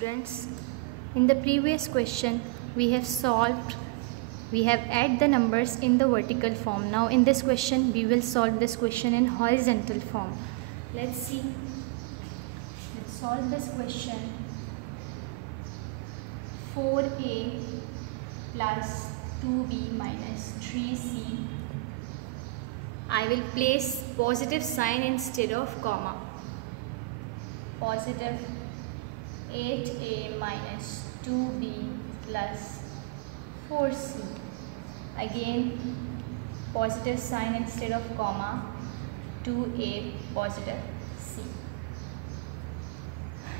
Students, in the previous question we have added the numbers in the vertical form. Now in this question we will solve this question in horizontal form. Let's see. Let's solve this question. 4a plus 2b minus 3c. I will place positive sign instead of comma. Positive 8a minus 2b plus 4c. Again positive sign instead of comma, 2a positive c.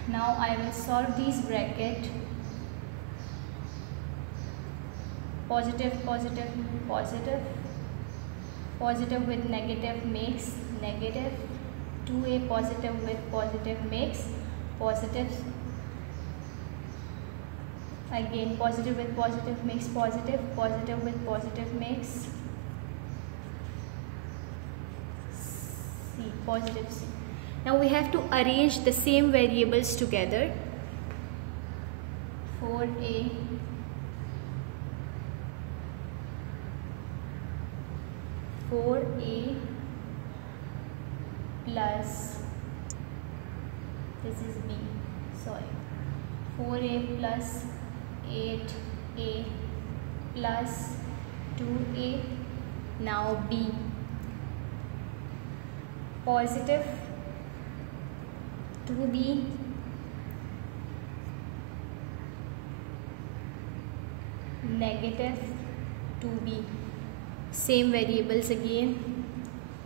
Now I will solve these bracket. Positive, positive, positive. Positive with negative makes negative. 2a positive with positive makes positive. Again positive with positive makes positive. Positive with positive makes c, positive c. Now we have to arrange the same variables together. 4a plus, this is b, sorry, 4a plus 8a plus 2a, now b, positive 2b negative 2b, same variables again.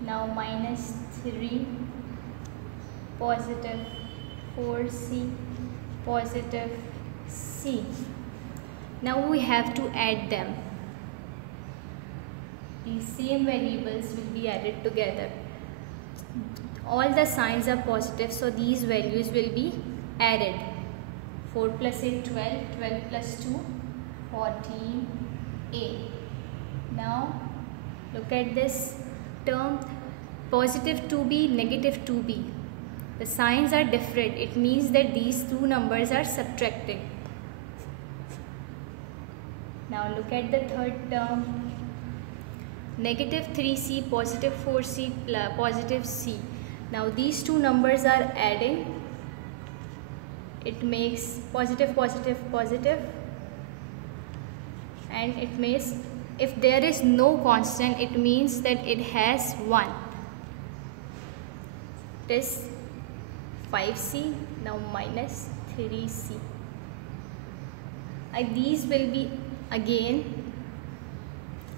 Now minus 3 positive 4c positive c. Now we have to add them. These same variables will be added together. All the signs are positive, so these values will be added. 4 plus 8 12, 12 plus 2 14a. Now look at this term, positive 2b negative 2b. The signs are different. It means that these two numbers are subtracted. Now look at the third term, negative 3c positive 4c positive c. Now these two numbers are adding. It makes positive positive positive, and it makes, if there is no constant, it means that it has 1. It is 5c, now minus 3c. These will be again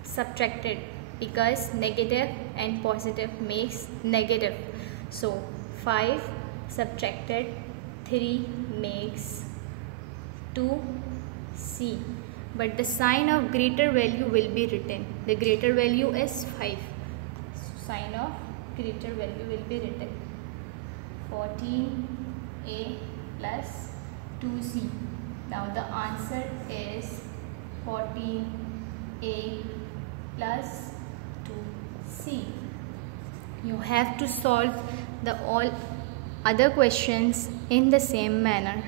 subtracted because negative and positive makes negative. So 5 subtracted 3 makes 2c. But the sign of greater value will be written. The greater value is 5. So sign of greater value will be written. 14a plus 2c. Now the answer is 14a plus 2c. You have to solve the all other questions in the same manner.